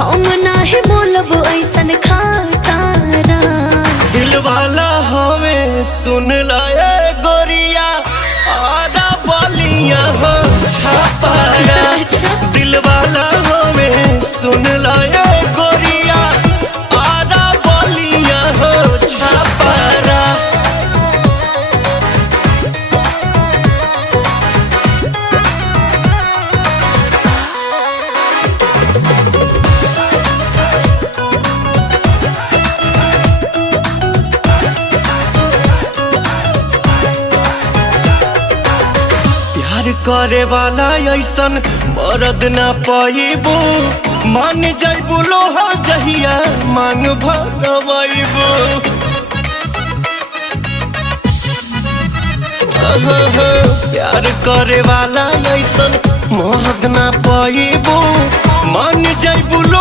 हम नाही बोलब ऐसन खातारा। दिल वाला हमें सुन लाए गोरिया आधा बोलिया हो छापारा। दिल वाला हमें सुन लाए गोरिया आधा बोलिया हो छापारा। प्यार करे वाला ऐसन मरद ना पाइबू। मान जाइबू लोहा जहिया मांग भरवाइबू। प्यार करे वाला ऐसन मरद ना पाइबू। मान जाइबू।